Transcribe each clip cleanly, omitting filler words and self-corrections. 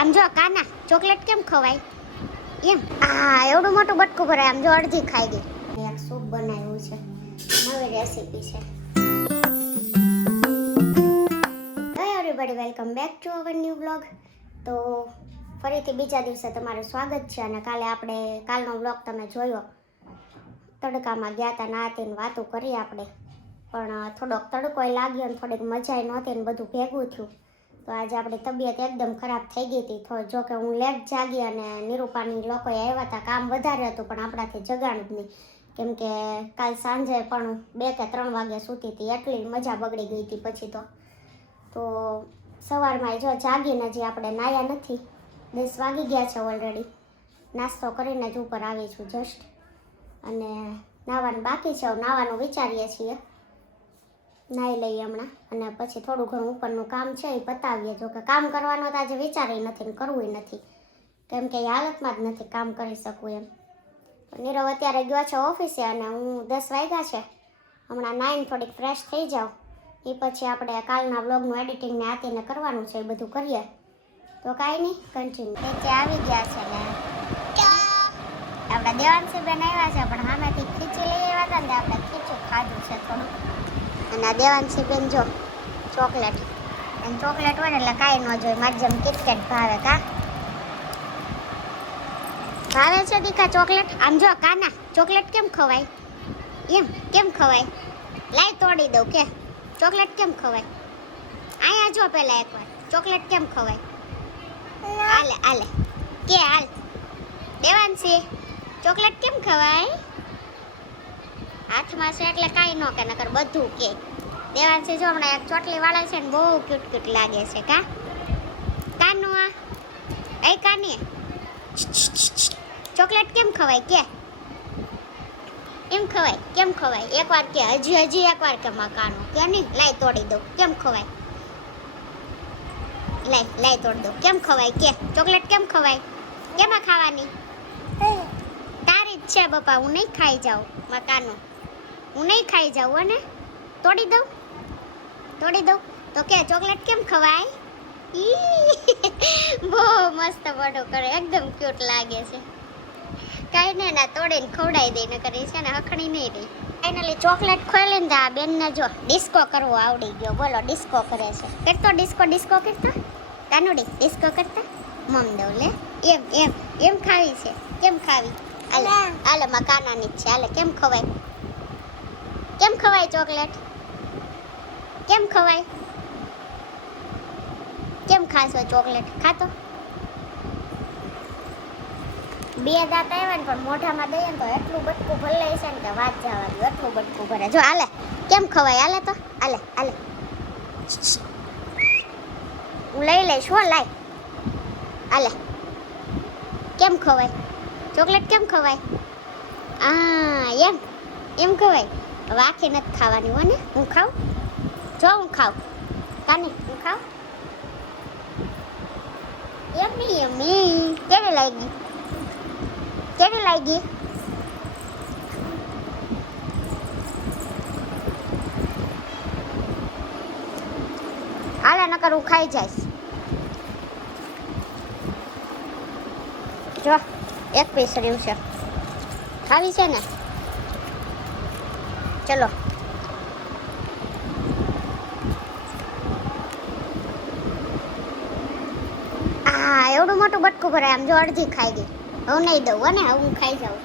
આમ જો કાના ચોકલેટ કેમ ખવાય એમ. એવડું મોટું બટકું ભરાય. આમ જો અડધી ખાઈ ગઈ. એક સૂપ બનાવ્યું છે, નવી રેસીપી છે. Hi everybody, welcome back to our new vlog. તો ફરીથી બીજા દિવસે તમારું સ્વાગત છે. અને કાલનો વ્લોગ તમે જોયો. તડકામાં ગયા હતા, નાતીને વાતો કરી આપણે, પણ થોડોક તડકો લાગ્યો ને થોડીક મજા નહોતી ને બધું ભેગું થયું. તો આજે આપણી તબિયત એકદમ ખરાબ થઈ ગઈ હતી. જો કે હું લેટ જાગી અને નિરૂપાની લોકોએ આવ્યા હતા. કામ વધારે હતું પણ આપણાથી જગાણું જ નહીં, કેમ કે કાલ સાંજે પણ 2 કે 3 વાગે સૂતી હતી. એટલી મજા બગડી ગઈ હતી પછી તો સવારમાં જો જાગીને હજી આપણે નાયા નથી. 10 વાગી ગયા છે ઓલરેડી. નાસ્તો કરીને જ ઉપર આવી છું જસ્ટ. અને નાવાનું બાકી છે. નાવાનું વિચારીએ છીએ, નાહી લઈએ હમણાં અને પછી થોડું ઘણું ઉપરનું કામ છે એ પતાવીએ. જો કે કામ કરવાનો તો આજે વિચારી નથી ને કરવું નથી, કેમ કે એ હાલતમાં જ નથી કામ કરી શકું એમ. નીરવ અત્યારે ગયો છે ઓફિસે અને હું 10 વાગ્યા છે, હમણાં નાઈને થોડીક ફ્રેશ થઈ જાઉં. એ પછી આપણે કાલના વ્લોગનું એડિટિંગ ને આતીને કરવાનું છે, એ બધું કરીએ. તો કાંઈ નહીં, કન્ટિન્યુ. નીચે આવી ગયા છે ને આપણા દેવાંશીબેન આવ્યા છે, પણ સામેથી ખીચી લઈ આવ્યા હતા ને આપણે ખીચું ખાધું છે થોડું. અને દેવાંશીબેન જો ચોકલેટ, અને ચોકલેટ હોય ને એટલે કાંઈ ન જોઈએ. મારી જેમ કિટકેટ ભાવે. ભાવે છે દીકા ચોકલેટ? આમ જો કાના ચોકલેટ કેમ ખવાય એમ, કેમ ખવાય? લાઈ તોડી દઉં કે ચોકલેટ કેમ ખવાય? અહીંયા જો પેલા એકવાર ચોકલેટ કેમ ખવાય. હાલે કે હાલ દેવાંશી, ચોકલેટ કેમ ખવાય? હાથમાં છે એટલે કાંઈ ન કે, નકર બધું કે. દેવાંશી જો હમણાં એક ચોટલી વાળે છે ને બહુ ક્યુટ લાગે છે. કાનું એ કાની ચોકલેટ કેમ ખવાય કે એમ ખવાય? કેમ ખવાય એકવાર કે, હજી એકવાર કે મકાનો કે નહીં. લાઈ તોડી દઉં કેમ ખવાય. લાઈ તોડી દઉં કેમ ખવાય કે ચોકલેટ કેમ ખવાય? કેમાં ખાવાની? તારી જ છે બાપા, હું નહીં ખાઈ જાઉં મકાનો, હું નહીં ખાઈ જાઉં. અને તોડી દઉં તો કે ચોકલેટ કેમ ખવાય? બહુ મસ્ત મોઢું કરે, એકદમ ક્યુટ લાગે છે. કાંઈ નહીં, ના તોડીને ખવડાવી દઈ, ન કરી છે ને હખણી નહીં રહી. ફાઇનલી ચોકલેટ ખોલીને તો આ બેનને જો ડિસ્કો કરવો આવડી ગયો. બોલો, ડિસ્કો કરે છે. કરતો ડિસ્કો કરતો કાનુડી, ડિસ્કો કરતા મમ દઉં લે. એમ ખાવી છે? કેમ ખાવી? હાલે માં કાનાની જ છે. હાલે કેમ ખવાય? કેમ ખવાય ચોકલેટ? કેમ ખવાય? કેમ ખાશો ચોકલેટ? ખાતો 2 દાંત આવ્યા ને પણ મોઢામાં દઈએ ને તો એટલું બટકું ભરાય છે ને કે વાત જવા દો. એટલું બટકું ભરે. જો હાલે કેમ ખવાય? હાલે તો હાલે હું લઈ લઈશ હો. લાય હાલે કેમ ખવાય ચોકલેટ? કેમ ખવાય? એમ ખવાય. હવે આખી નથી ખાવાની હો ને. હું ખાઉં? જો હું ખાઉં કાની, હું ખાઉં એમ નહીં. કેવી લાગી? હાલે નકર હું ખાઈ જઈશ. જો એક પીસ રહ્યું છે. ખાવી છે ને? ચલો એવડું મોટું બટકું ભરાય. આમ જો અડધી ખાઈ ગઈ. હવે નહીં દઉં હો ને, હવે હું ખાઈ જાઉં.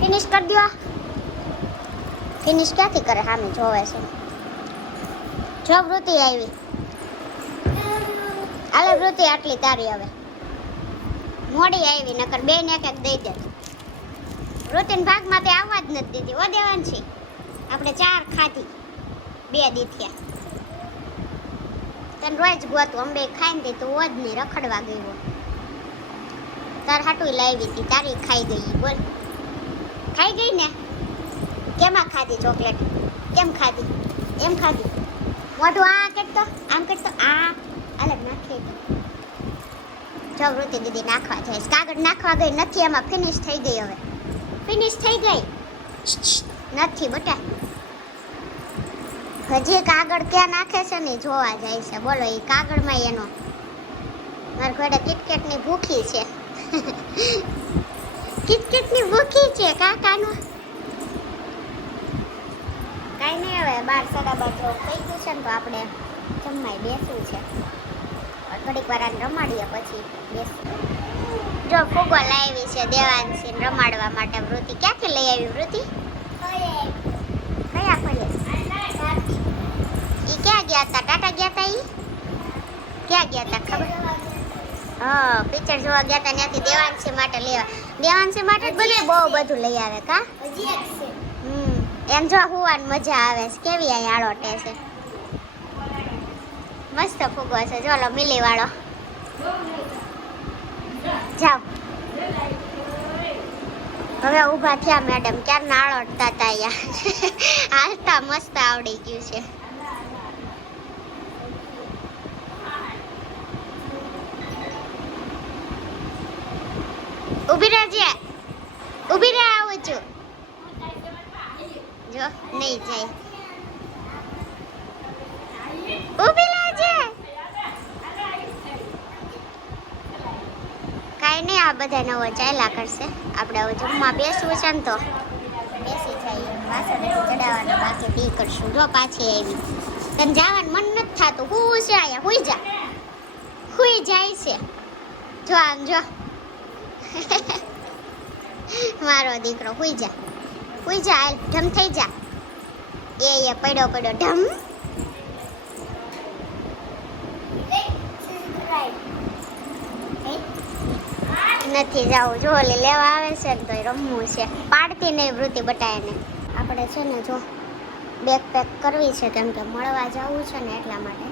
ફિનિશ કરી દો. ફિનિશ ક્યાંથી કરે? સામે જોવે છે. જો વૃત્તિ આવી. હાલે વૃત્તિ, આટલી તારી હવે મોડી આવી, નકર 2 ને એક દઈ દે. વૃત્તિના ભાગમાં તે આવવા જ નથી દીધી. ઓ દેવાંશી, આપણે 4 ખાધી 2 દી થયા. તને રોજ ગોતું અંબે ખાઈને દે, તું જ નહીં રખડવા ગયો. તાર હાટું લાવી હતી, તારી ખાઈ ગઈ. બોલ, ખાઈ ગઈ ને? કેમાં ખાધી ચોકલેટ? કેમ ખાધી? એમ ખાધી? મોઢું આ કરતો, આમ કરતો. અલગ નાખી જો વૃત્તિ દીદી નાખવા જઈશ. કાગળ નાખવા ગઈ નથી, એમાં ફિનિશ થઈ ગઈ. હવે ફિનિશ થઈ ગઈ નથી બટા. હજી કાગળ ક્યાં નાખે છે ને જોવા જાય છે. બોલો એ કાગળમાં એનો મારા ઘોડે કિટકેટની ભૂખી છે. કિટકેટની ભૂખી છે કાકાનો. કાંઈ નહીં, હવે 12 સાડા 12 થઈ ગયું છે ને તો આપણે જમવાય બેસવું છે. થોડીક વાર આને રમાડીએ પછી બેસવું. જો ફૂગો લાવી છે દેવાંશી રમાડવા માટે. વૃત્તિ ક્યાંથી લઈ આવી? વૃત્તિ કયા ફળે? ઈ ક્યાં ગયા હતા? ટાટા ગયા હતા? ઈ ક્યાં ગયા હતા ખબર? હા, પિક્ચર જોવા ગયા હતા. ત્યાંથી દેવાંશી માટે લેવા. દેવાંશી માટે બધે બહુ બધું લઈ આવે કા. એમ જો હુવાની મજા આવે છે. કેવી અહીં આળોટે છે. મસ્ત ફૂગો છે. જો લો મિલી વાળો. જાઓ હવે ઊભા થયા મેડમ. ક્યારના આળોટતા હતા અહીંયા. હાલતા મસ્ત આવડી ગયું છે. ઊભી રહેજે, ઊભી રહે, આવું છું. જો નહીં જાય. ઊભી રહેજે. કાંઈ નહીં, આ બધા નવો ચાલ્યા કરશે. આપણે હવે જમવા બેસવું છે ને તો બેસી જઈએ. વાસણ ચડાવવાના બાકી બી કરશું. જો પાછી આવી. તને જવાનું મન નથી થતું. હું છે અહીંયા હુઈ જા. હુઈ જાય છે. જો આમ જો. મારો દીકરો હુઈ જા. હુઈ જા. હાલ ઢમ થઈ જા. એ પડ્યો પડ્યો ઢમ. નથી જાવું. જો ઓલી લેવા આવે છે ને તો રમવું છે. પાડતી નહીં વૃત્તિ બટાઈને. આપણે છે ને જો બેગ પેક કરવી છે કેમ કે મળવા જવું છે ને એટલા માટે.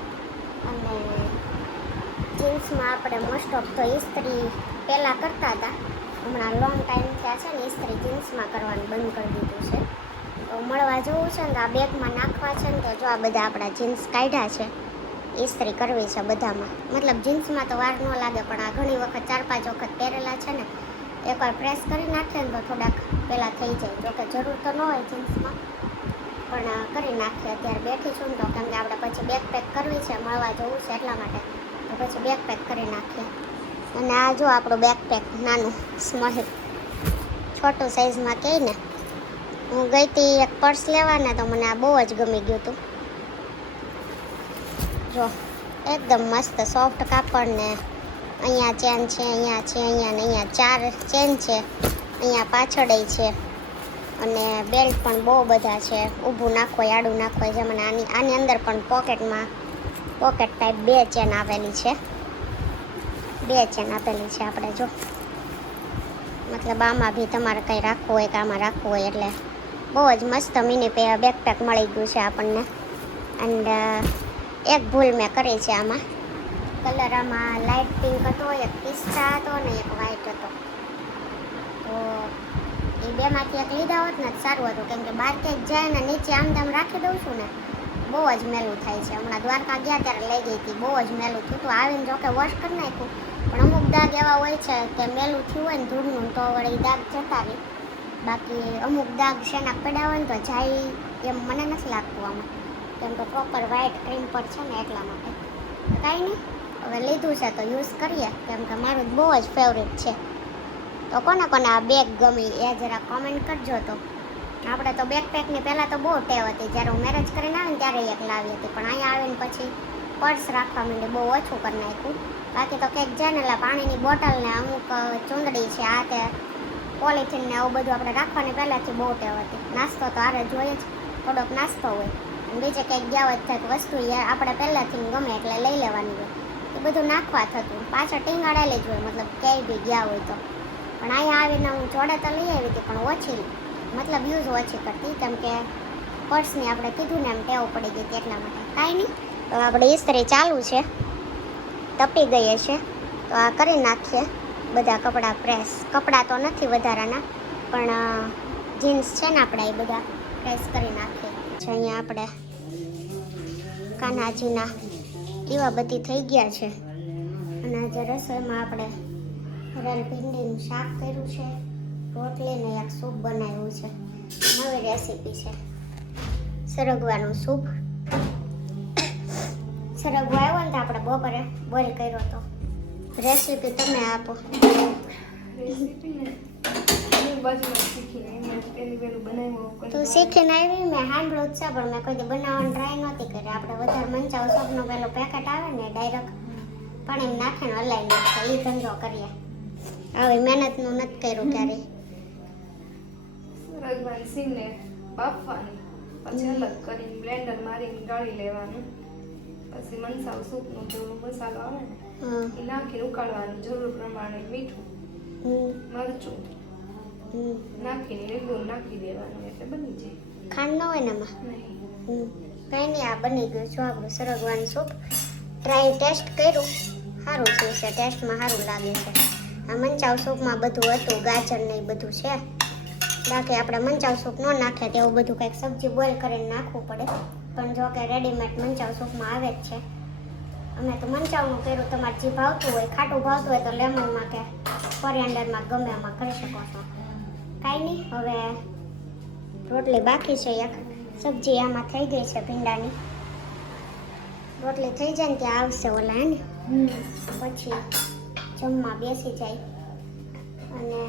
અને જીન્સમાં આપણે મોસ્ટ ઓફ તો ઇસ્ત્રી પહેલાં કરતા હતા. હમણાં લોંગ ટાઈમ થયા છે ને ઇસ્ત્રી જીન્સમાં કરવાનું બંધ કરી દીધું છે. તો મળવા જવું છે ને તો આ બેગમાં નાખવા છે ને તો જો આ બધા આપણા જીન્સ કાઢ્યા છે. ઇસ્ત્રી કરવી છે બધામાં. મતલબ જીન્સમાં તો વાર ન લાગે પણ આ ઘણી વખત 4-5 વખત પહેરેલા છે ને એકવાર પ્રેસ કરી નાખીએ ને તો થોડાક પહેલાં થઈ જાય. જોકે જરૂર તો ન હોય જીન્સમાં પણ કરી નાખીએ. અત્યારે બેઠી છું ને તો કેમ કે આપણે પછી બેગ પેક કરવી છે, મળવા જવું છે એટલા માટે. તો પછી બેગ પેક કરી નાખીએ. અને આ જો આપણું બેગ પેક નાનું સ્મોલ છોટું સાઇઝમાં કહે ને. હું ગઈ હતી એક પર્સ લેવાને તો મને આ બહુ જ ગમી ગયું હતું. જો એકદમ મસ્ત સોફ્ટ કાપડ ને અહીંયા ચેન છે, અહીંયા છે, અહીંયા ને અહીંયા 4 ચેન છે. અહીંયા પાછળ છે અને બેલ્ટ પણ બહુ બધા છે. ઊભું નાખો આડું નાખો જે મને આની અંદર પણ પોકેટ ટાઈપ 2 ચેન આવેલી છે. 2 ચેન આપેલી છે આપણે જો. મતલબ આમાં બી તમારે કંઈ રાખવું હોય કે આમાં રાખવું હોય એટલે બહુ જ મસ્ત મિની બેકપેક મળી ગયું છે આપણને. એન્ડ એક ભૂલ મેં કરી છે આમાં. કલર આમાં લાઇટ પિંક હતો, એક પિસ્તા હતો ને એક વ્હાઈટ હતો. તો એ બેમાંથી એક લીધા હોત ને સારું હતું કેમ કે બહાર ક્યાંક જાય ને નીચે આમ તેમ રાખી દઉં છું ને બહુ જ મેલું થાય છે. હમણાં દ્વારકા ગયા ત્યારે લઈ ગઈ હતી, બહુ જ મેલું થયું હતું. આવીને જોકે વોશ કરી નાખ્યું પણ અમુક દાગ એવા હોય છે કે મેલું થયું હોય ને ધૂળનું તો વળી દાગ જતા રહે. બાકી અમુક દાગ શેના પડ્યા હોય ને તો જાય એમ મને નથી લાગતું આમાં. કેમ કે પ્રોપર વ્હાઈટ ક્રીમ પર છે ને એટલા માટે. કાંઈ નહીં, હવે લીધું છે તો યુઝ કરીએ કેમ કે મારું બહુ જ ફેવરેટ છે. તો કોને કોને આ બેગ ગમી એ જરા કોમેન્ટ કરજો. તો આપણે તો બેકપેકની પહેલાં તો બહુ ટેવ હતી. જ્યારે હું મેરેજ કરીને આવીને ત્યારે એક લાવી હતી પણ અહીંયા આવીને પછી પર્સ રાખવા માંડી બહુ ઓછું કરી નાખ્યું. બાકી તો કંઈક જાય ને એટલે પાણીની બોટલ ને અમુક ચૂંદડી છે આ તે પોલિથીન ને આવું બધું આપણે રાખવાની પહેલાંથી બહુ ટેવ હતી. નાસ્તો તો આરે જોઈએ જ, થોડોક નાસ્તો હોય અને બીજે કંઈક ગયા હોય થાય વસ્તુ આપણે પહેલાંથી ગમે એટલે લઈ લેવાની હોય એ બધું નાખવા થતું. પાછળ ટીંગાડેલી જ હોય મતલબ ક્યાંય બી ગયા હોય તો. પણ અહીંયા આવીને હું જોડે તો લઈ આવી હતી પણ ઓછી મતલબ યુઝ ઓછી કરતી કેમ કે પર્સની આપણે કીધું ને એમ ટેવ પડી ગઈ હતી એટલા માટે. કાંઈ નહીં, તો આપણે ઇસ્ત્રી ચાલુ છે, તપી ગઈ છે તો આ કરી નાખીએ બધા કપડાં પ્રેસ. કપડાં તો નથી વધારાના પણ જીન્સ છે ને આપણે એ બધા પ્રેસ કરી નાખીએ. અહીંયા આપણે કાનાજીના એવા બધી થઈ ગયા છે. અને આજે રસોઈમાં આપણે રેલ ભીંડીનું શાક કર્યું છે, રોટલીને એક સૂપ બનાવ્યું છે. નવી રેસીપી છે સરગવાનું સૂપ. સરગવો આવ્યો ને તો આપણે બપોરે બોઇલ કર્યો હતો. રેસીપી તમે આપો. તું શીખીને આવી? મેં સાંભળ્યું જ છે પણ મેં કોઈ બનાવવાની ટ્રાય નહોતી કરી. આપણે વધારે મંચાવ સોપનો પેલો પેકેટ આવે ને ડાયરેક્ટ પાણી નાખીને હલાવી નાખે એ ધંધો કરીએ. આવી મહેનતનું નથી કર્યું ક્યારેય. સરગવાની સીંગને બાફવાની, પછી અલગ કરીને બ્લેન્ડર મારીને ગાળી લેવાનું, પછી મનસાવ સૂપનો જેવો મસાલો આવે ને એ નાખીને ઉકાળવાનું, જરૂર પ્રમાણે મીઠું મરચું નાખીને લીંબુ નાખી દેવાનું એટલે બની જાય. ખાંડ ન હોય ને એમાં? કંઈ નહીં, આ બની ગયું છું આપણું સરગવાની સૂપ. ટ્રાય ટેસ્ટ કર્યું, સારું થયું છે, ટેસ્ટમાં સારું લાગે છે. આ મંચાવ સૂપમાં બધું હતું, ગાજર ને એ બધું છે. બાકી આપણે મંચાવ સૂપ ન નાખે તેવું બધું કંઈક સબ્જી બોઇલ કરીને નાખવું પડે. પણ જો કે રેડીમેડ મંચાવ સૂપમાં આવે જ છે. અમે તો મંચાવનું કર્યું. તમારે જે ભાવતું હોય, ખાટું ભાવતું હોય તો લેમનમાં કે કોરિએન્ડરમાં ગમે એમાં કરી શકો છો. કાંઈ નહીં, હવે રોટલી બાકી છે. એક સબ્જી આમાં થઈ ગઈ છે ભીંડાની. રોટલી થઈ જાય ને ત્યાં આવશે ઓલા ને પછી જમવા બેસી જાય. અને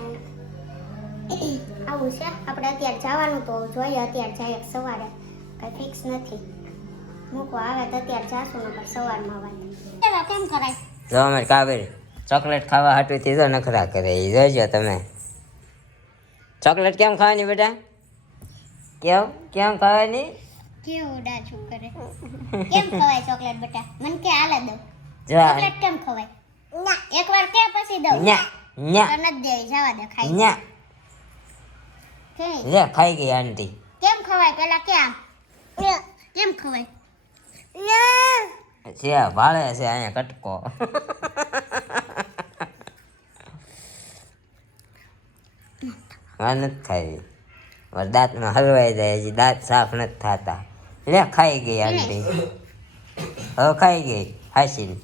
આવું છે. આપણે અત્યારે જવાનું તો જોઈએ, અત્યારે જઈએ સવારે, કંઈ ફિક્સ નથી. મૂકવા આવે તો અત્યારે જાશું નકર સવારમાં વાત. એવા કેમ કરાય? જો અમે કાવેરી ચોકલેટ ખાવા હાટુથી તો નખરા કરે એ જોઈજો તમે. ચોકલેટ કેમ ખાવાની બેટા? કેમ ખાવાની? કેવું ડાચું કરે? કેમ ખવાય ચોકલેટ બેટા? મને કે આલે દઉં. જા ચોકલેટ કેમ ખવાય? ના, એકવાર કે પછી દઉં. ન્યા ન્યા તો નથી દેવી, જવા દે ખાઈ. ન્યા કે લે ખાઈ ગઈ આંટી. કેમ ખવાય પેલા કેમ? કેમ ખવાય? છે ભાળે છે અહીંયા કટકો. આ નથી ખાવી, મારા દાંતમાં હલવાઈ જાય, હજી દાંત સાફ નથી થતા. લે ખાઈ ગઈ આંટી, હવે ખાઈ ગઈ હાસીને.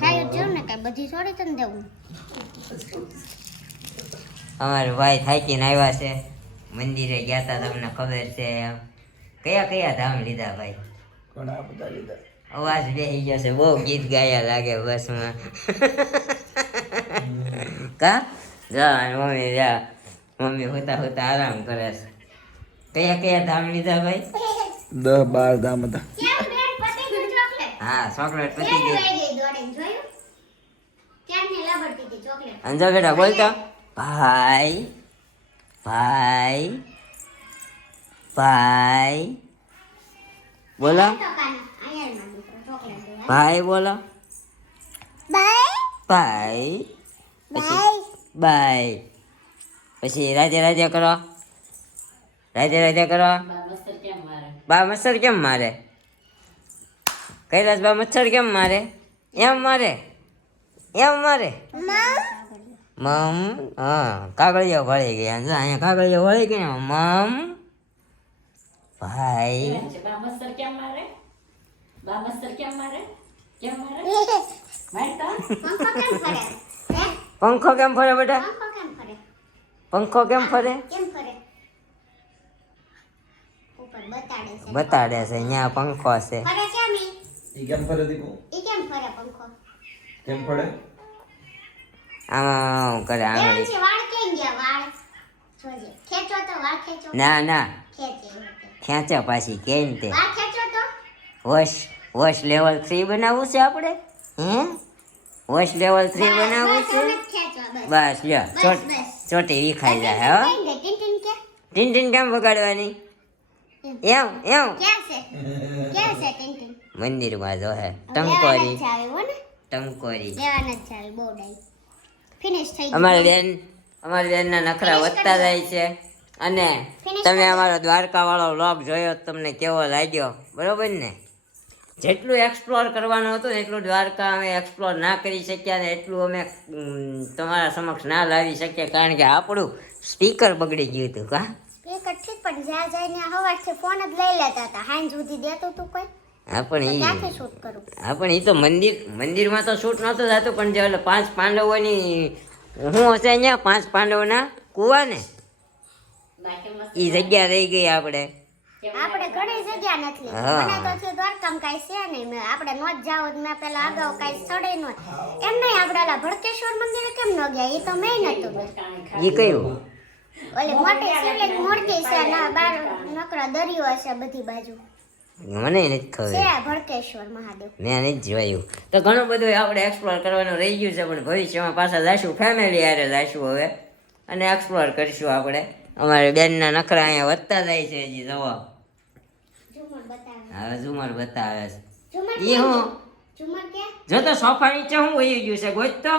ખાઈ જ ને કઈ બધી થોડી તને દેવું. અમારા ભાઈ થાકીને આવ્યા છે, મંદિરે ગયા હતા, તમને ખબર છે. કયા કયા ધામ લીધા ભાઈ? ઘણા બધા લીધા. અવાજ બેસી ગયો છે, બહુ ગીત ગાયા લાગે બસમાં. કા જા મમ્મી, જા મમ્મી હોતા હોતા આરામ કરે છે. કયા કયા ધામ લીધા ભાઈ? 10-12 ધામ હતા. હા, ચોકલેટ પતી ગઈ. જોયું? ક્યારની લબડતી હતી ચોકલેટ. અંજો બેટા બોલતો, ભાઈ ભાઈ ભાઈ બોલો, ભાઈ બોલો, ભાઈ પછી બાય, પછી રાધે રાધે કરો, રાધે રાધે કરો. બા મચ્છર કેમ મારે? કૈલાસ બા મચ્છર કેમ મારે? એમ મારે, એમ મારે. મમ હા, કાગળિયો વળી ગયા. જો અહીંયા કાગળિયો વળી ગયા. મમ ભાઈ પંખો કેમ ફરે બેટા? પંખો કેમ ફરે? બતાડે છે અહીંયા પંખો છે. ઈ કેમ ફરે દીકુ? કેમ ફરે? આમાં કરે આંગળી. ના ના ખેંચે પાછી કેમ તે? વોશ લેવલ 3 બનાવવું છે આપણે? હે વોશ લેવલ 3 બનાવવું છે? બસ લ્યો, ચોટી વિખાઈ જાય. હો ટીન ટીન કેમ વગાડવાની? એમ એમ મંદિરમાં જો હે ટંકોરી ટંકોરી. અમારી બેનના નખરા વધતા જાય છે. અને તમે અમારો દ્વારકા વાળો વ્લોગ જોયો, તમને કેવો લાગ્યો? બરોબર ને? જેટલું એક્સપ્લોર કરવાનું હતું એટલું દ્વારકા અમે એક્સપ્લોર ના કરી શક્યા, ને એટલું અમે તમારા સમક્ષ ના લાવી શક્યા, કારણ કે આપણું સ્પીકર બગડી ગયું હતું. કા સ્પીકર ઠીક, પણ જ્યાં જઈને હવારથી ફોન જ લઈ લેતા હતા. હાંજ સુધી દેતો તું કોઈ? હા પણ ક્યાંથી શૂટ કરું? હા પણ એ તો મંદિરમાં તો શૂટ નહોતું થતું, પણ જે 5 પાંડવોની હું હશે અહીંયા 5 પાંડવોના કુવા ને એ જગ્યા રહી ગઈ આપણે. આપણે ઘણી જગ્યા નથી લીધી. હા. મને તો થયું દ્વારકામાં કાંઈ છે નહીં. આપણે નો જ જાવ મેં પેલા અગાઉ કાંઈ સ્થળે નો એમ નહીં. આપણે ઓલા ભડકેશ્વર મંદિરે કેમ ન ગયા? એ તો મેં નતું ગઈ. એ કયું ઓલી મોટી શિવલિંગ મૂર્તિ છે ના બાર નકરો દરિયો હશે બધી બાજુ મને નથી ખબર, છે ભડકેશ્વર મહાદેવ. મેં નથી જોયું. તો ઘણું બધું આપણે એક્સપ્લોર કરવાનું રહી ગયું છે, પણ ભવિષ્યમાં પાછા જઈશું, ફેમિલી હારે જઈશું હવે અને એક્સપ્લોર કરીશું આપણે. અમારી બેનના નખરા અહીંયા વધતા જાય છે હજી જવા. ઝુમર બતાવે. હવે ઝુમર બતાવે છે. ઝુમર ઈ હું ઝુમર કે જો તો સોફા નીચે હું વહી ગયું છે, ગોત તો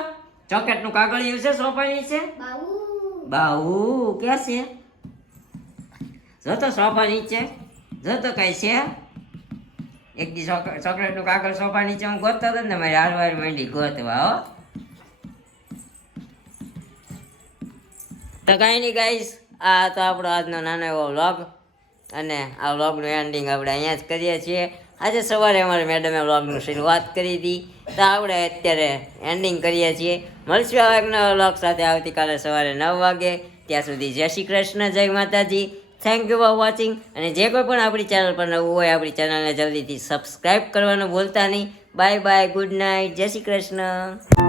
ચોકેટનું કાગળિયું છે સોફા નીચે. બાઉ બાહુ ક્યાં છે? જો તો સોફા નીચે, જો તો કઈ છે. એક દી ચોકલેટનું કાગળ સોફા નીચે હું ગોતતો હતો ને મારી હારવાર માંડી ગોતવા હો. તો કાંઈ નહીં ગાઈસ, આ તો આપણો આજનો નાનો એવો વ્લોગ, અને આ વ્લોગનું એન્ડિંગ આપણે અહીંયા જ કરીએ છીએ. આજે સવારે અમારી મેડમે વ્લોગની શરૂઆત કરી હતી, તો આપણે અત્યારે એન્ડિંગ કરીએ છીએ. મળશું આવા એક નવા વ્લોગ સાથે આવતીકાલે સવારે 9 વાગે. ત્યાં સુધી જય શ્રી કૃષ્ણ, જય માતાજી. Thank you for watching. અને જે કોઈ પણ આપણી ચેનલ પર નવું હોય આપણી ચેનલને જલ્દીથી સબસ્ક્રાઈબ કરવાનું ભૂલતા નહીં. બાય બાય, ગુડ નાઇટ, જય શ્રી કૃષ્ણ.